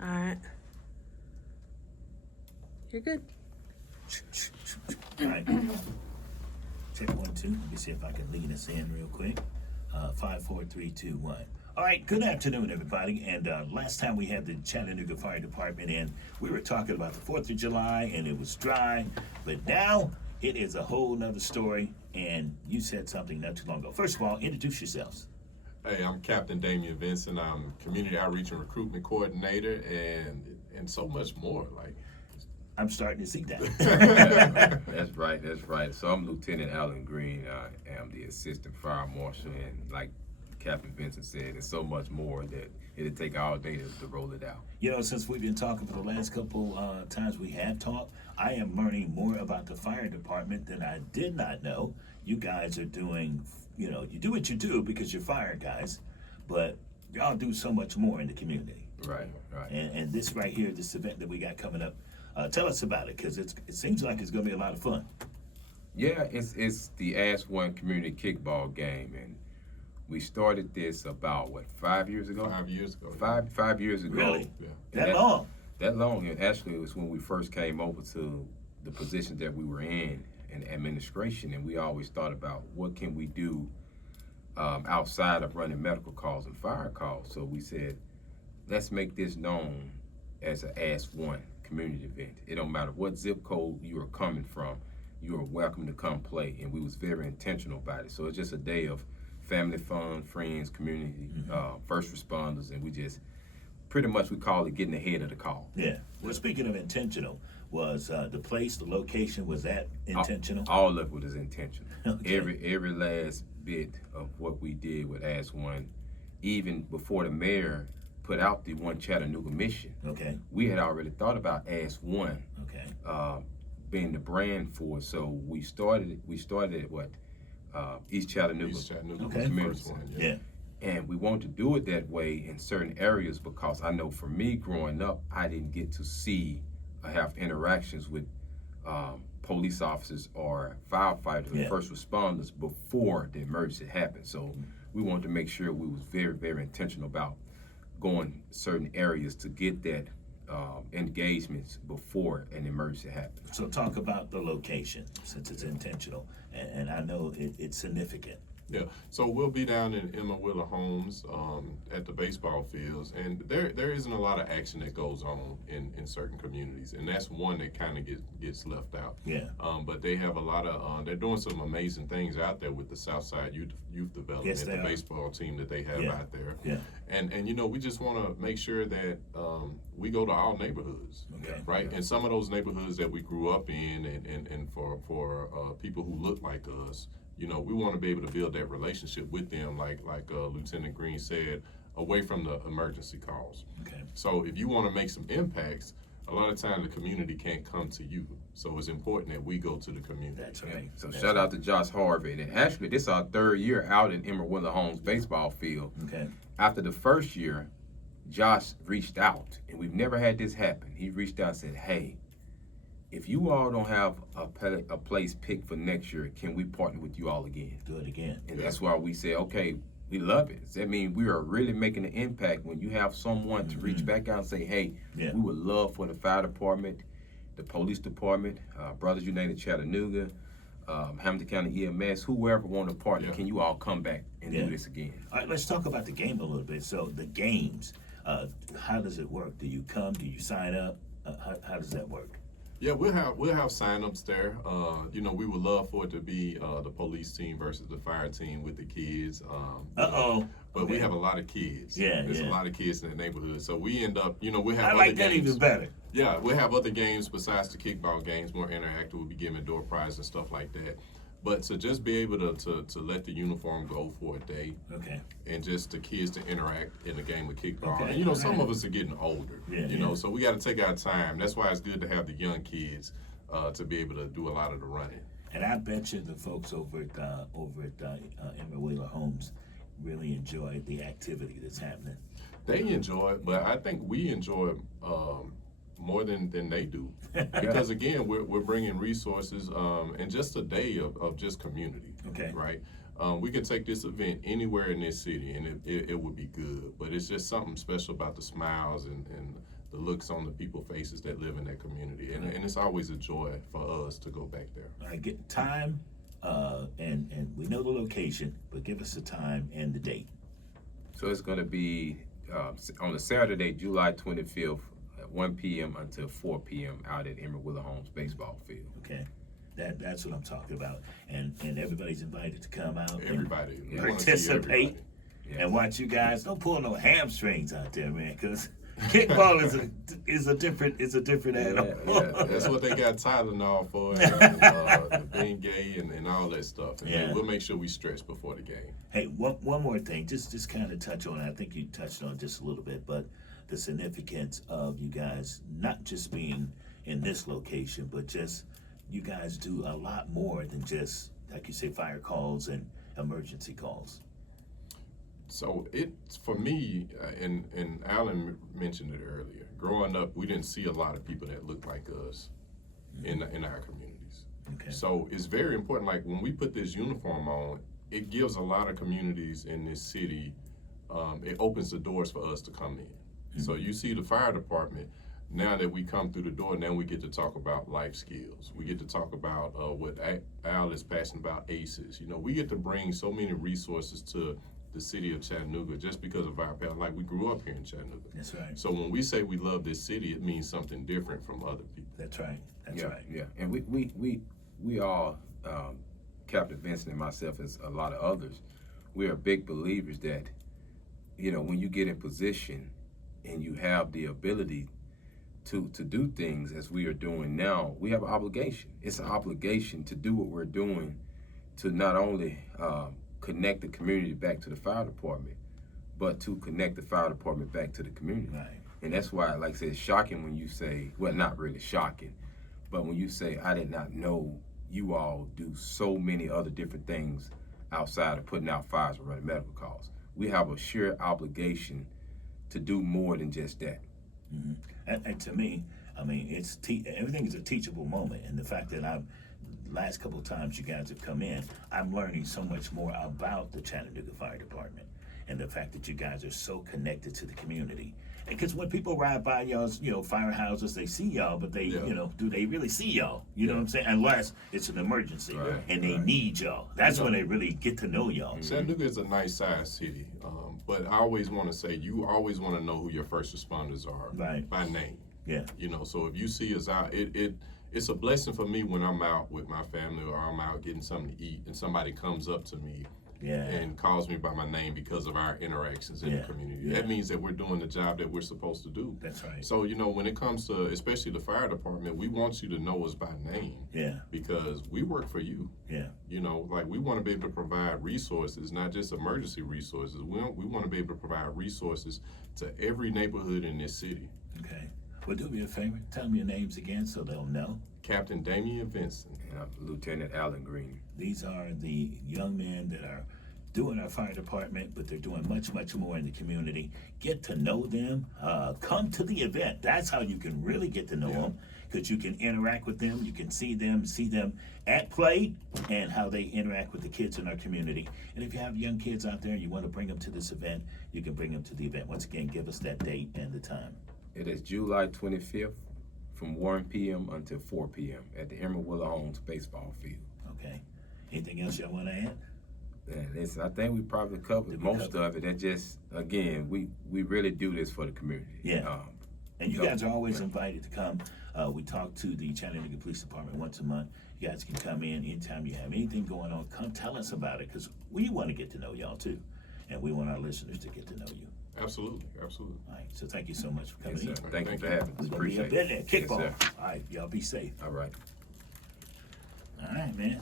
All right. You're good. All right. Check 1, 2. Let me see if I can lead us in real quick. 5, 4, 3, 2, 1. All right, good afternoon, everybody. And last time we had the Chattanooga Fire Department in, we were talking about the 4th of July, and it was dry. But now it is a whole nother story, and you said something not too long ago. First of all, introduce yourselves. Hey, I'm Captain Damian Vincent. I'm Community Outreach and Recruitment Coordinator, and so much more. Like, I'm starting to see that. That's right, that's right. So I'm Lieutenant Alan Green. I am the Assistant Fire Marshal, and like Captain Vincent said, there's so much more that it'll take all day to roll it out. You know, since we've been talking for the last couple times we had talked, I am learning more about the fire department than I did not know. You guys are doing, you know, you do what you do because you're fire guys, but y'all do so much more in the community. Right, right. And this right here, this event that we got coming up, tell us about it, because it seems like it's going to be a lot of fun. Yeah, it's the Ask One community kickball game, and we started this about, 5 years ago? 5 years ago. Five years ago. Really? Yeah. That long? That long, and actually it was when we first came over to the position that we were in administration, and we always thought about what can we do outside of running medical calls and fire calls. So we said, let's make this known as an Ask One community event. It don't matter what zip code you are coming from, you are welcome to come play, and we was very intentional about it. So it's just a day of family fun, friends, community, first responders, and we just pretty much we call it getting ahead of the call. Yeah. Well, speaking of intentional, was the place, the location, was that intentional? All of it is intentional. Okay. Every last bit of what we did with Ask One, even before the mayor put out the One Chattanooga mission, Okay. we had already thought about Ask One Okay. being the brand for it. So we started at what? East Chattanooga. East Chattanooga Okay. was the first one. Yeah. And we wanted to do it that way in certain areas because I know for me growing up, I didn't get to see or have interactions with police officers or firefighters Yeah. or first responders before the emergency happened. So we wanted to make sure we was very, very intentional about going certain areas to get that engagements before an emergency happens. So talk about the location, since it's intentional, and I know it's significant. Yeah, so we'll be down in Emma Willer Homes at the baseball fields, and there isn't a lot of action that goes on in certain communities, and that's one that kind of gets left out. Yeah. But they have a lot of they're doing some amazing things out there with the Southside Youth Development, Yes, they the are. baseball team that they have Yeah. out there. Yeah. And you know, we just want to make sure that we go to all neighborhoods, Okay. right? And some of those neighborhoods that we grew up in, and for people who look like us. You know, we want to be able to build that relationship with them, like Lieutenant Green said, away from the emergency calls. Okay. So if you want to make some impacts, a lot of times the community can't come to you. So it's important that we go to the community. That's right. So That's shout out to Josh Harvey. And actually, this is our third year out in Emma Willer Homes baseball field. Okay. After the first year, Josh reached out, and we've never had this happen. He reached out and said, hey, if you all don't have a place picked for next year, can we partner with you all again? Do it again. And that's why we say, okay, we love it. I mean, we are really making an impact when you have someone to reach back out and say, hey, Yeah. we would love for the fire department, the police department, Brothers United Chattanooga, Hamilton County EMS, whoever want to partner, Yeah. can you all come back and Yeah. do this again? All right, let's talk about the game a little bit. So the games, how does it work? Do you come? Do you sign up? How does that work? Yeah, we'll have signups there. You know, we would love for it to be the police team versus the fire team with the kids. But we have a lot of kids. Yeah, There's yeah. a lot of kids in the neighborhood. So we end up, you know, we have I other like that games. even better. Yeah, we'll have other games besides the kickball games, more interactive. We'll be giving door prizes and stuff like that. But to just be able to let the uniform go for a day, Okay. and just the kids to interact in a game of kickball. Okay, And you know, all some right. of us are getting older. Yeah, you yeah. know, so we got to take our time. That's why it's good to have the young kids to be able to do a lot of the running. And I bet you the folks over at Emma Wheeler Homes really enjoy the activity that's happening. They enjoy it, but I think we enjoy it more than they do, because again, we're bringing resources and just a day of just community. Okay. Right. We could take this event anywhere in this city, and it would be good. But it's just something special about the smiles and looks on the people's faces that live in that community, and it's always a joy for us to go back there. All right, get time, and we know the location, but give us the time and the date. So it's going to be on a Saturday, July 25th, at 1 p.m. until 4 p.m. out at Emerald Willow Homes baseball field. Okay, that's what I'm talking about, and everybody's invited to come out. Everybody, and we wanna see participate everybody. Yeah. and watch you guys. Don't pull no hamstrings out there, man, because kickball is a different animal. Yeah. That's what they got Tylenol for, and the Bengay and all that stuff. And Yeah. we'll make sure we stretch before the game. Hey, one more thing, just kind of touch on it. I think you touched on it just a little bit, but the significance of you guys not just being in this location, but just you guys do a lot more than just, like you say, fire calls and emergency calls. So it's for me, and Alan mentioned it earlier. Growing up, we didn't see a lot of people that looked like us in our communities. Okay. So it's very important. Like when we put this uniform on, it gives a lot of communities in this city. It opens the doors for us to come in. So you see the fire department. Now that we come through the door, now we get to talk about life skills. We get to talk about what Al is passionate about, ACEs. You know, we get to bring so many resources to the city of Chattanooga just because of our passion. Like we grew up here in Chattanooga. That's right. So when we say we love this city, it means something different from other people. That's right. That's Yeah, right. yeah. And we all, Captain Vincent and myself, as a lot of others, we are big believers that, you know, when you get in position and you have the ability to do things as we are doing now, we have an obligation. It's an obligation to do what we're doing, to not only connect the community back to the fire department, but to connect the fire department back to the community. Right. And that's why, like I said, it's shocking when you say, well, not really shocking, but when you say, I did not know you all do so many other different things outside of putting out fires and running medical calls. We have a sheer obligation to do more than just that. Mm-hmm. And to me, I mean, everything is a teachable moment, and the fact that last couple of times you guys have come in, I'm learning so much more about the Chattanooga Fire Department, and the fact that you guys are so connected to the community. Because when people ride by y'all's, firehouses, they see y'all, but they, do they really see y'all? You know what I'm saying? Unless it's an emergency Right, and they need y'all. That's when they really get to know y'all. Chattanooga is a nice sized city, but I always want to say you always want to know who your first responders are by name. Yeah. So if you see us out, it's a blessing for me when I'm out with my family or I'm out getting something to eat and somebody comes up to me and calls me by my name because of our interactions in the community. Yeah. That means that we're doing the job that we're supposed to do. That's right. So, when it comes to, especially the fire department, we want you to know us by name. Yeah. Because we work for you. Yeah. We want to be able to provide resources, not just emergency resources. We want to be able to provide resources to every neighborhood in this city. Okay. Well, do me a favor. Tell me your names again so they'll know. Captain Damian Vincent. And Lieutenant Alan Green. These are the young men that are doing our fire department, but they're doing much, much more in the community. Get to know them. Come to the event. That's how you can really get to know them, because you can interact with them. You can see them at play and how they interact with the kids in our community. And if you have young kids out there and you want to bring them to this event, you can bring them to the event. Once again, give us that date and the time. It is July 25th from 1 p.m. until 4 p.m. at the Emerald Willow Homes baseball field. Okay. Anything else y'all want to add? And I think we probably covered most of it. And just, again, we really do this for the community. Yeah. And you guys are always invited to come. We talk to the Chattanooga Police Department once a month. You guys can come in anytime you have anything going on. Come tell us about it, because we want to get to know y'all too. And we want our listeners to get to know you. Absolutely, absolutely. All right, so thank you so much for coming Yes, sir. in. Thank you for having us. We're going to be Appreciate up in it. there. Kickball. Yes, sir. All right, y'all be safe. All right. All right, man.